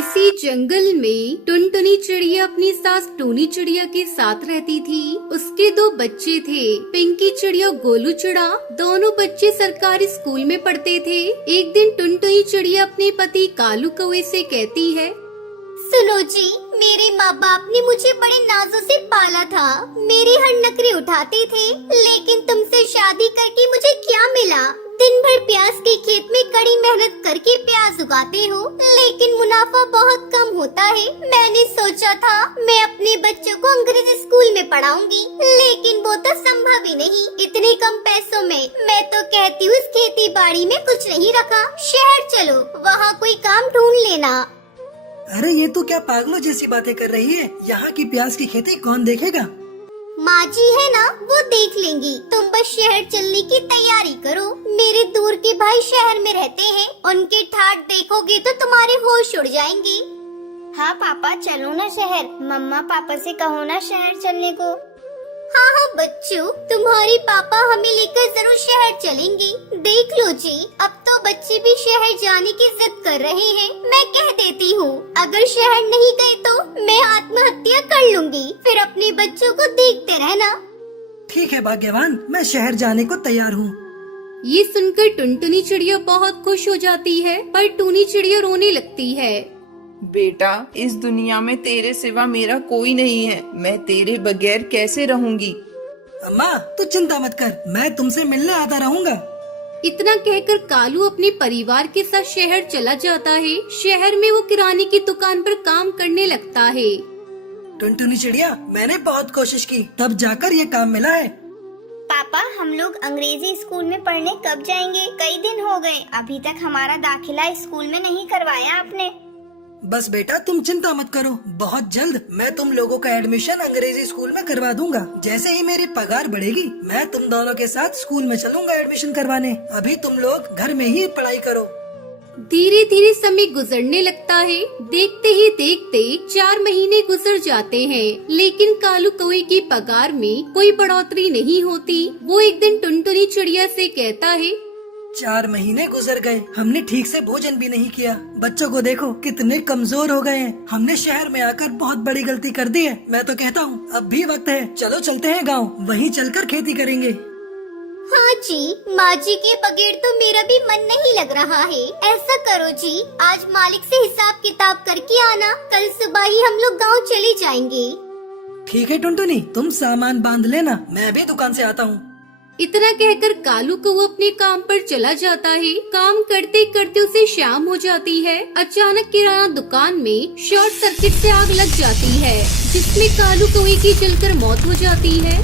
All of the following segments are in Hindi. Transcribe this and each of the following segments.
किसी जंगल में टुनटुनी चिड़िया अपनी सास टूनी चिड़िया के साथ रहती थी। उसके दो बच्चे थे, पिंकी चिड़िया और गोलू चिड़ा। दोनों बच्चे सरकारी स्कूल में पढ़ते थे। एक दिन टुनटुनी चिड़िया अपने पति कालू कौवे से कहती है, सुनो जी, मेरे माँ बाप ने मुझे बड़े नाजों से पाला था। मेरी हर नखरे उठाते थे, लेकिन तुमसे शादी करके मुझे क्या मिला? दिन भर प्याज के खेत में कड़ी मेहनत करके प्याज उगाते हो, लेकिन मुनाफा बहुत कम होता है। मैंने सोचा था मैं अपने बच्चों को अंग्रेजी स्कूल में पढ़ाऊंगी, लेकिन वो तो संभव ही नहीं। इतने कम पैसों में मैं तो कहती हूँ इस खेती बाड़ी में कुछ नहीं रखा। शहर चलो, वहाँ कोई काम ढूंढ लेना। अरे ये तो क्या पागलों जैसी बातें कर रही है। यहाँ की प्याज की खेती कौन देखेगा? माँ जी है ना, वो देख लेंगी। तुम बस शहर चलने की तैयारी करो। मेरे दूर के भाई शहर में रहते हैं, उनके ठाट देखोगे तो तुम्हारे होश उड़ जाएंगे। हाँ पापा, चलो ना शहर। मम्मा पापा से कहो ना शहर चलने को। हाँ हाँ बच्चों, तुम्हारे पापा हमें लेकर जरूर शहर चलेंगे। देख लो जी, अब तो बच्चे भी शहर जाने की जिद कर रहे हैं। मैं कह देती हूँ, अगर शहर नहीं गए तो मैं आत्महत्या कर लूंगी। फिर अपने बच्चों को देखते रहना। ठीक है भाग्यवान, मैं शहर जाने को तैयार हूँ। ये सुनकर टुनटुनी चिड़िया बहुत खुश हो जाती है, पर टूनी चिड़िया रोने लगती है। बेटा, इस दुनिया में तेरे सिवा मेरा कोई नहीं है। मैं तेरे बगैर कैसे रहूंगी? अम्मा तू चिंता मत कर, मैं तुमसे मिलने आता रहूंगा। इतना कहकर कालू अपने परिवार के साथ शहर चला जाता है। शहर में वो किराने की दुकान पर काम करने लगता है। टुनटुनी चिड़िया, मैंने बहुत कोशिश की, तब जाकर ये काम मिला है। पापा, हम लोग अंग्रेजी स्कूल में पढ़ने कब जाएंगे? कई दिन हो गए, अभी तक हमारा दाखिला स्कूल में नहीं करवाया आपने। बस बेटा तुम चिंता मत करो, बहुत जल्द मैं तुम लोगों का एडमिशन अंग्रेजी स्कूल में करवा दूंगा। जैसे ही मेरी पगार बढ़ेगी, मैं तुम दोनों के साथ स्कूल में चलूंगा एडमिशन करवाने। अभी तुम लोग घर में ही पढ़ाई करो। धीरे धीरे समय गुजरने लगता है। देखते ही देखते 4 महीने गुजर जाते हैं, लेकिन कालू कौवे की पगार में कोई बढ़ोतरी नहीं होती। वो एक दिन टुनटुनी चिड़िया से कहता है, 4 महीने गुजर गए, हमने ठीक से भोजन भी नहीं किया। बच्चों को देखो कितने कमजोर हो गए हैं। हमने शहर में आकर बहुत बड़ी गलती कर दी है। मैं तो कहता हूँ अब भी वक्त है, चलो चलते हैं गाँव, वहीं चलकर खेती करेंगे। हाँ जी, माँ जी के बगैर तो मेरा भी मन नहीं लग रहा है। ऐसा करो जी, आज मालिक से हिसाब किताब करके आना। कल सुबह ही हम लोग गाँव चले जाएंगे। ठीक है टुनटुनी, तुम सामान बांध लेना, मैं भी दुकान से आता हूँ। इतना कहकर कालू को वो अपने काम पर चला जाता है। काम करते करते उसे शाम हो जाती है। अचानक किराना दुकान में शॉर्ट सर्किट से आग लग जाती है, जिसमें कालू कौवे की जलकर मौत हो जाती है।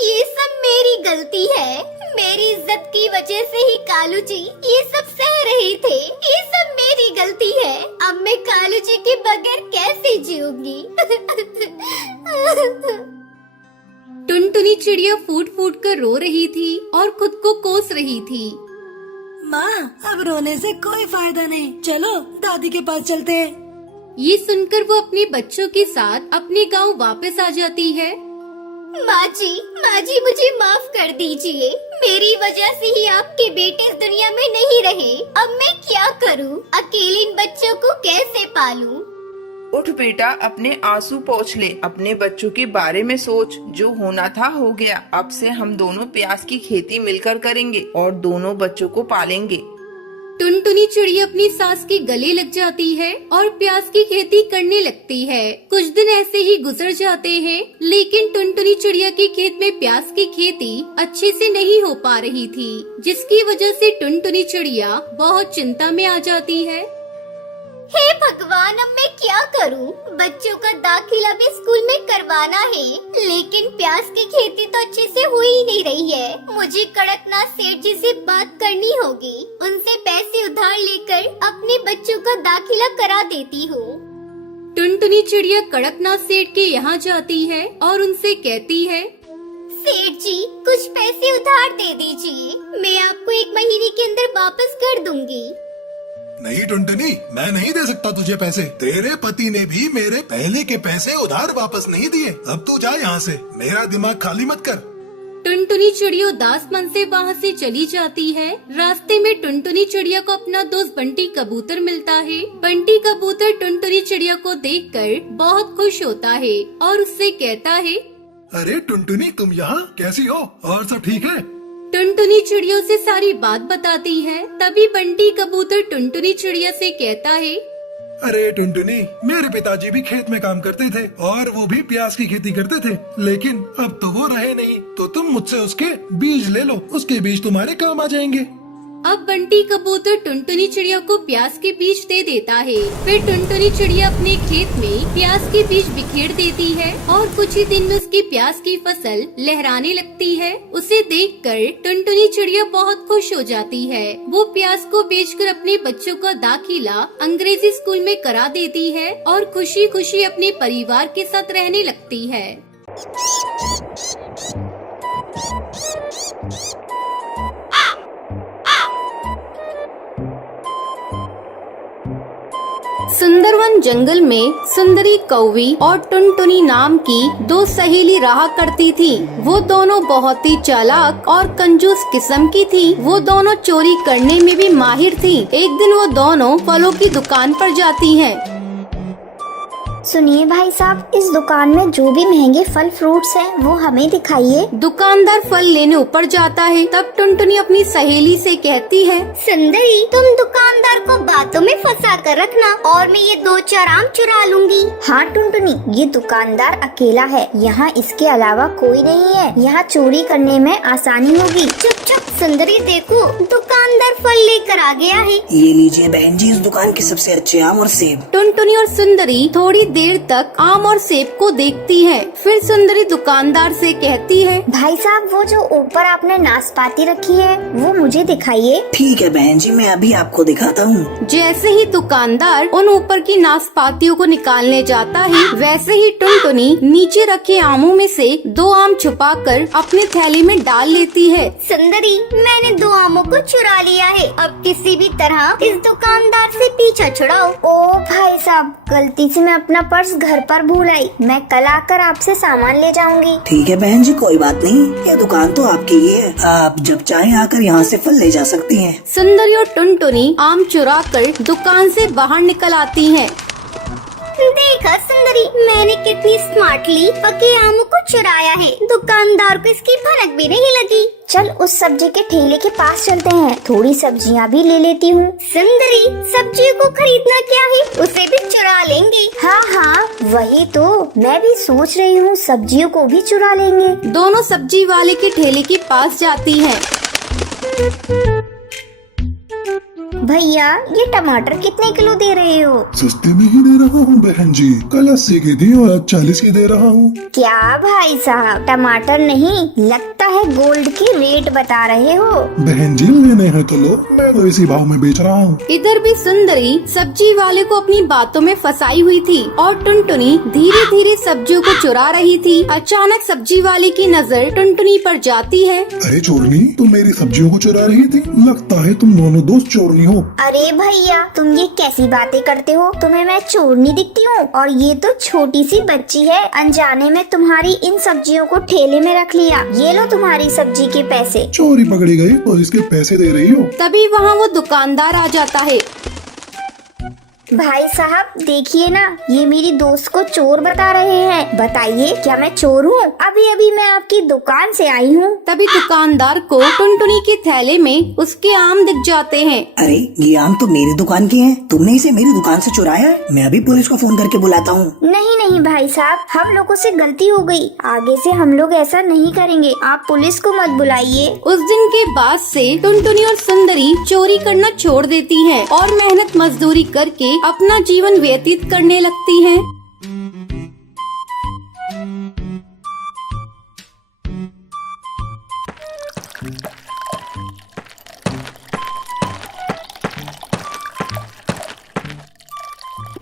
ये सब मेरी गलती है। मेरी इज्जत की वजह से ही कालू जी ये सब सह रहे थे। ये सब मेरी गलती है। अब मैं कालू जी के बगैर कैसे जीऊंगी? टुनटुनी चिड़िया फूट फूट कर रो रही थी और खुद को कोस रही थी। माँ, अब रोने से कोई फायदा नहीं, चलो दादी के पास चलते हैं। ये सुनकर वो अपने बच्चों के साथ अपने गांव वापस आ जाती है। माँ जी मुझे माफ कर दीजिए। मेरी वजह से ही आपके बेटे इस दुनिया में नहीं रहे। अब मैं क्या करूँ? अकेले इन बच्चों को कैसे पालूं? उठ बेटा, अपने आंसू पोंछ ले। अपने बच्चों के बारे में सोच। जो होना था हो गया। अब से हम दोनों प्याज की खेती मिलकर करेंगे और दोनों बच्चों को पालेंगे। टुनटुनी चिड़िया अपनी सास के गले लग जाती है और प्याज की खेती करने लगती है। कुछ दिन ऐसे ही गुजर जाते हैं, लेकिन टुनटुनी चिड़िया के खेत में प्याज की खेती अच्छे से नहीं हो पा रही थी, जिसकी वजह से टुनटुनी चिड़िया बहुत चिंता में आ जाती है। हे भगवान, अब मैं क्या करूं? बच्चों का दाखिला भी स्कूल में करवाना है, लेकिन प्याज की खेती तो अच्छे से हो ही नहीं रही है। मुझे कड़कनाथ सेठ जी से बात करनी होगी। उनसे पैसे उधार लेकर अपने बच्चों का दाखिला करा देती हूँ। टुनटुनी चिड़िया कड़कनाथ सेठ के यहाँ जाती है और उनसे कहती है, सेठ जी, कुछ पैसे उधार दे दीजिए। मैं आपको 1 महीने के अंदर वापस कर दूंगी। नहीं टुनटुनी, मैं नहीं दे सकता तुझे पैसे। तेरे पति ने भी मेरे पहले के पैसे उधार वापस नहीं दिए। अब तू जा यहाँ से, मेरा दिमाग खाली मत कर। टुनटुनी चिड़िया उदास मन से वहाँ से चली जाती है। रास्ते में टुनटुनी चिड़िया को अपना दोस्त बंटी कबूतर मिलता है। बंटी कबूतर टुनटुनी चिड़िया को देखकर बहुत खुश होता है और उससे कहता है, अरे टुनटुनी, तुम यहाँ कैसी हो? और सब ठीक है? टुनटुनी चिड़िया से सारी बात बताती है। तभी बंटी कबूतर टुनटुनी चिड़िया से कहता है, अरे टुनटुनी, मेरे पिताजी भी खेत में काम करते थे और वो भी प्याज की खेती करते थे, लेकिन अब तो वो रहे नहीं, तो तुम मुझसे उसके बीज ले लो, उसके बीज तुम्हारे काम आ जाएंगे। अब बंटी कबूतर टुनटुनी चिड़िया को प्याज के बीज दे देता है। फिर टुनटुनी चिड़िया अपने खेत में प्याज के बीज बिखेर देती है और कुछ ही दिन में उसकी प्याज की फसल लहराने लगती है। उसे देखकर टुनटुनी चिड़िया बहुत खुश हो जाती है। वो प्याज को बेचकर अपने बच्चों का दाखिला अंग्रेजी स्कूल में करा देती है और खुशी खुशी अपने परिवार के साथ रहने लगती है। सुंदरवन जंगल में सुंदरी कौवी और टुनटुनी नाम की दो सहेली रहा करती थी। वो दोनों बहुत ही चालाक और कंजूस किस्म की थी। वो दोनों चोरी करने में भी माहिर थी। एक दिन वो दोनों फलों की दुकान पर जाती हैं। सुनिए भाई साहब, इस दुकान में जो भी महंगे फल फ्रूट्स हैं वो हमें दिखाइए। दुकानदार फल लेने ऊपर जाता है। तब टुनटुनी अपनी सहेली से कहती है, सुंदरी, तुम दुकानदार को बातों में फंसा कर रखना और मैं ये 2-4 आम चुरा लूंगी। हाँ टुनटुनी, ये दुकानदार अकेला है, यहाँ इसके अलावा कोई नहीं है, यहाँ चोरी करने में आसानी होगी। चुप चुप सुंदरी, देखो दुकानदार फल लेकर आ गया है। ये लीजिए बहन जी, इस दुकान के सबसे अच्छे आम और सेब। टुनटुनी और सुंदरी थोड़ी देर तक आम और सेब को देखती है। फिर सुंदरी दुकानदार से कहती है, भाई साहब, वो जो ऊपर आपने नाशपाती रखी है वो मुझे दिखाइए। ठीक है बहन जी, मैं अभी आपको दिखाता हूँ। जैसे ही दुकानदार उन ऊपर की नाशपातियों को निकालने जाता है, वैसे ही टुनटुनी नीचे रखे आमों में से 2 आम छुपाकर अपने थैली में डाल लेती है। सुंदरी, मैंने 2 आमों को चुरा लिया है। अब किसी भी तरह इस दुकानदार से पीछा छुड़ाओ। ओ भाई साहब, गलती से मैं अपना पर्स घर पर भूल आई। मैं कल आकर आपसे सामान ले जाऊंगी। ठीक है बहन जी, कोई बात नहीं, ये दुकान तो आपकी ही है, आप जब चाहे आकर यहाँ से फल ले जा सकती हैं। सुंदरी और टुनटुनी आम चुराकर दुकान से बाहर निकल आती हैं। देखा सुंदरी, मैंने कितनी स्मार्टली पके आमों को चुराया है। दुकानदार को इसकी भनक भी नहीं लगी। चल उस सब्जी के ठेले के पास चलते हैं, थोड़ी सब्जियां भी ले लेती हूँ। सुंदरी, सब्जियों को खरीदना क्या है, उसे भी चुरा लेंगे। हाँ हाँ, वही तो मैं भी सोच रही हूँ, सब्जियों को भी चुरा लेंगे। दोनों सब्जी वाले के ठेले के पास जाती हैं। भैया, ये टमाटर कितने किलो दे रहे हो? सस्ते में ही दे रहा हूँ बहन जी, कल 80 की थी और आज 40 की दे रहा हूँ। क्या भाई साहब, टमाटर नहीं, लगता है गोल्ड की रेट बता रहे हो। बहन जी, लेने हैं तो लो, मैं तो इसी भाव में बेच रहा हूँ। इधर भी सुंदरी सब्जी वाले को अपनी बातों में फंसाई हुई थी और टुनटुनी धीरे धीरे सब्जियों को चुरा रही थी। अचानक सब्जी वाले की नजर टुनटुनी पर जाती है। अरे चोरनी, तुम मेरी सब्जियों को चुरा रही थी, लगता है तुम दोनों दोस्त चोरनी हो। अरे भैया, तुम ये कैसी बातें करते हो? तुम्हें मैं चोरनी दिखती हूँ? और ये तो छोटी सी बच्ची है, अनजाने में तुम्हारी इन सब्जियों को ठेले में रख लिया। ये लो तुम्हारी सब्जी के पैसे। चोरी पकड़ी गई और इसके पैसे दे रही हो। तभी वहाँ वो दुकानदार आ जाता है। भाई साहब, देखिए ना, ये मेरी दोस्त को चोर बता रहे हैं। बताइए, क्या मैं चोर हूँ? अभी अभी मैं आपकी दुकान से आई हूँ। तभी दुकानदार को टुनटुनी के थैले में उसके आम दिख जाते हैं। अरे ये आम तो मेरी दुकान के हैं, तुमने इसे मेरी दुकान से चुराया है? मैं अभी पुलिस को फोन करके बुलाता हूँ। नहीं नहीं भाई साहब, हम लोगों से गलती हो गई, आगे से हम लोग ऐसा नहीं करेंगे। आप पुलिस को मत बुलाइए। उस दिन के बाद से टुनटुनी और सुंदरी चोरी करना छोड़ देती हैं और मेहनत मजदूरी करके अपना जीवन व्यतीत करने लगती हैं।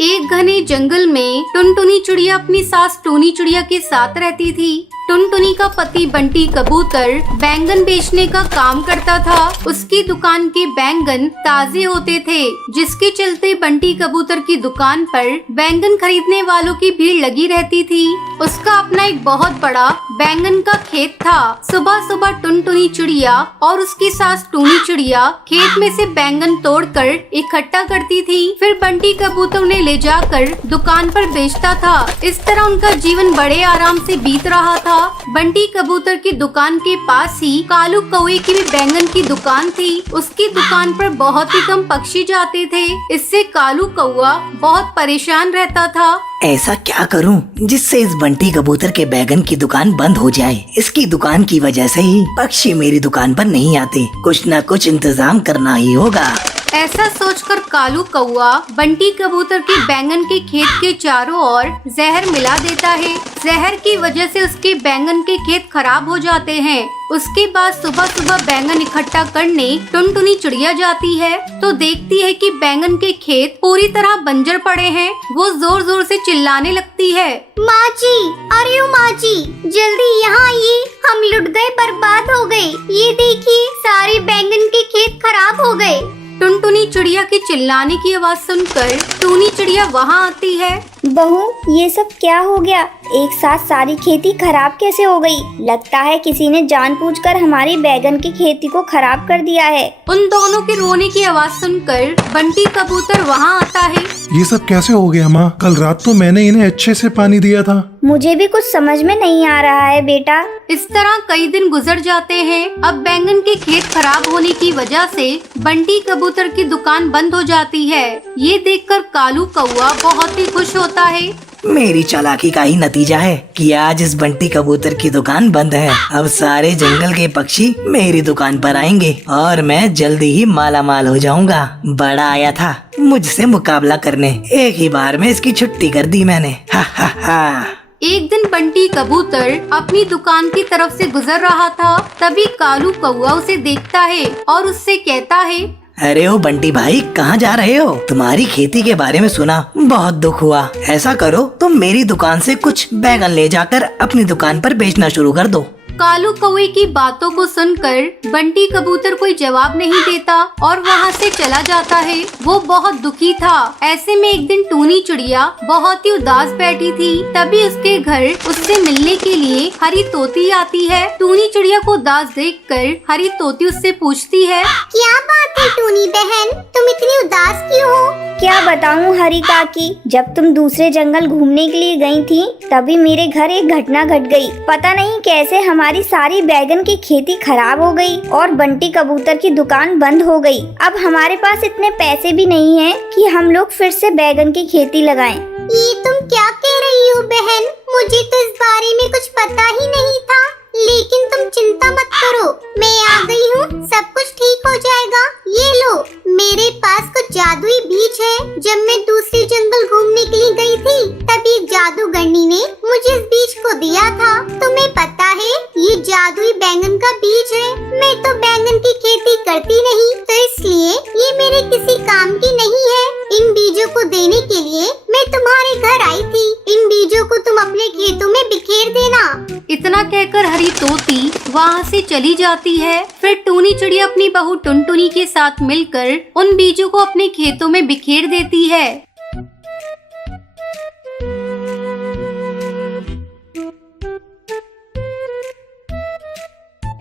एक घने जंगल में टुनटुनी चिड़िया अपनी सास टोनी चिड़िया के साथ रहती थी। टुनटुनी का पति बंटी कबूतर बैंगन बेचने का काम करता था। उसकी दुकान के बैंगन ताजे होते थे, जिसके चलते बंटी कबूतर की दुकान पर बैंगन खरीदने वालों की भीड़ लगी रहती थी। उसका अपना एक बहुत बड़ा बैंगन का खेत था। सुबह सुबह टुनटुनी चिड़िया और उसकी सास टूनी चिड़िया खेत में से बैंगन तोड़कर इकट्ठा करती थी, फिर बंटी कबूतर उन्हें ले जाकर दुकान पर बेचता था। इस तरह उनका जीवन बड़े आराम से बीत रहा था। बंटी कबूतर की दुकान के पास ही कालू कौवे की भी बैंगन की दुकान थी। उसकी दुकान पर बहुत ही कम पक्षी जाते थे, इससे कालू कौवा बहुत परेशान रहता था। ऐसा क्या करूं जिससे इस बंटी कबूतर के बैगन की दुकान बंद हो जाए। इसकी दुकान की वजह से ही पक्षी मेरी दुकान पर नहीं आते। कुछ न कुछ इंतजाम करना ही होगा। ऐसा सोचकर कालू कौवा बंटी कबूतर के बैंगन के खेत के चारों ओर जहर मिला देता है। जहर की वजह से उसके बैंगन के खेत खराब हो जाते हैं। उसके बाद सुबह सुबह बैंगन इकट्ठा करने टुनटुनी चिड़िया जाती है तो देखती है कि बैंगन के खेत पूरी तरह बंजर पड़े हैं। वो जोर जोर से चिल्लाने लगती है, माँ जी, अरे ओ माँ जी, जल्दी यहाँ आइए, हम लुट गए, बर्बाद हो गए। ये देखिए, सारे बैंगन के खेत खराब हो गए। टुनटुनी चिड़िया के चिल्लाने की आवाज सुनकर टूनी चिड़िया वहाँ आती है। बहू, ये सब क्या हो गया? एक साथ सारी खेती खराब कैसे हो गई? लगता है किसी ने जानबूझकर हमारी बैगन की खेती को खराब कर दिया है। उन दोनों के रोने की आवाज सुनकर बंटी कबूतर वहाँ आता है। ये सब कैसे हो गया माँ? कल रात तो मैंने इन्हें अच्छे से पानी दिया था। मुझे भी कुछ समझ में नहीं आ रहा है बेटा। इस तरह कई दिन गुजर जाते हैं। अब बैंगन के खेत खराब होने की वजह से बंटी कबूतर की दुकान बंद हो जाती है। ये देखकर कालू कौवा बहुत ही खुश होता है। मेरी चालाकी का ही नतीजा है कि आज इस बंटी कबूतर की दुकान बंद है। अब सारे जंगल के पक्षी मेरी दुकान पर आएंगे और मैं जल्दी ही माला माल हो जाऊंगा। बड़ा आया था मुझसे मुकाबला करने, एक ही बार में इसकी छुट्टी कर दी मैंने। हा हा हा। एक दिन बंटी कबूतर अपनी दुकान की तरफ से गुजर रहा था, तभी कालू कौवा उसे देखता है और उससे कहता है, अरे ओ बंटी भाई, कहाँ जा रहे हो? तुम्हारी खेती के बारे में सुना, बहुत दुख हुआ। ऐसा करो, तुम मेरी दुकान से कुछ बैगन ले जाकर अपनी दुकान पर बेचना शुरू कर दो। कालू कौवे की बातों को सुनकर बंटी कबूतर कोई जवाब नहीं देता और वहाँ से चला जाता है। वो बहुत दुखी था। ऐसे में एक दिन टूनी चिड़िया बहुत ही उदास बैठी थी, तभी उसके घर उससे मिलने के लिए हरी तोती आती है। टूनी चिड़िया को उदास देखकर हरी तोती उससे पूछती है, क्या बात है टूनी बहन, तुम इतनी उदास क्यों हो? क्या बताऊं हरी काकी, जब तुम दूसरे जंगल घूमने के लिए गई थी तभी मेरे घर एक घटना घट गई। पता नहीं कैसे हमारी सारी बैगन की खेती खराब हो गई और बंटी कबूतर की दुकान बंद हो गई। अब हमारे पास इतने पैसे भी नहीं हैं कि हम लोग फिर से बैगन की खेती लगाएं। ये तुम क्या कह रही हो बहन? मुझे तो इस बारे में कुछ पता ही नहीं था। लेकिन तुम चिंता मत करो, मैं आ गई हूँ, सब कुछ ठीक हो जाएगा। ये लो, मेरे पास कुछ जादुई बीज है। जब मैं दूसरे जंगल घूमने के लिए गई थी तभी एक जादूगरनी ने मुझे इस बीज को दिया था। तुम्हें पता है, ये जादुई बैंगन का बीज है। मैं तो बैंगन की खेती करती नहीं, तो इसलिए ये मेरे किसी काम की नहीं है। इन बीजों को देने के लिए मैं तुम्हारे घर आई थी। इन बीजों को तुम अपने खेतों में बिखेर देना। इतना कहकर हरी तोती वहाँ से चली जाती है। फिर टूनी चिड़िया अपनी बहू टुनटुनी के साथ मिलकर उन बीजों को अपने खेतों में बिखेर देती है।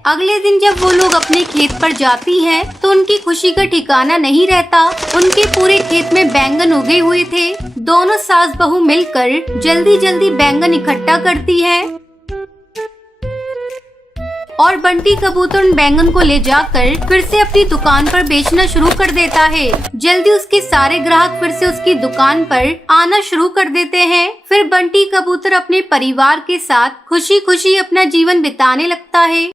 अगले दिन जब वो लोग अपने खेत पर जाती हैं, तो उनकी खुशी का ठिकाना नहीं रहता। उनके पूरे खेत में बैंगन उगे हुए थे। दोनों सास बहू मिलकर जल्दी जल्दी बैंगन इकट्ठा करती है और बंटी कबूतर उन बैंगन को ले जाकर फिर से अपनी दुकान पर बेचना शुरू कर देता है। जल्दी उसके सारे ग्राहक फिर से उसकी दुकान पर आना शुरू कर देते हैं। फिर बंटी कबूतर अपने परिवार के साथ खुशी खुशी अपना जीवन बिताने लगता है।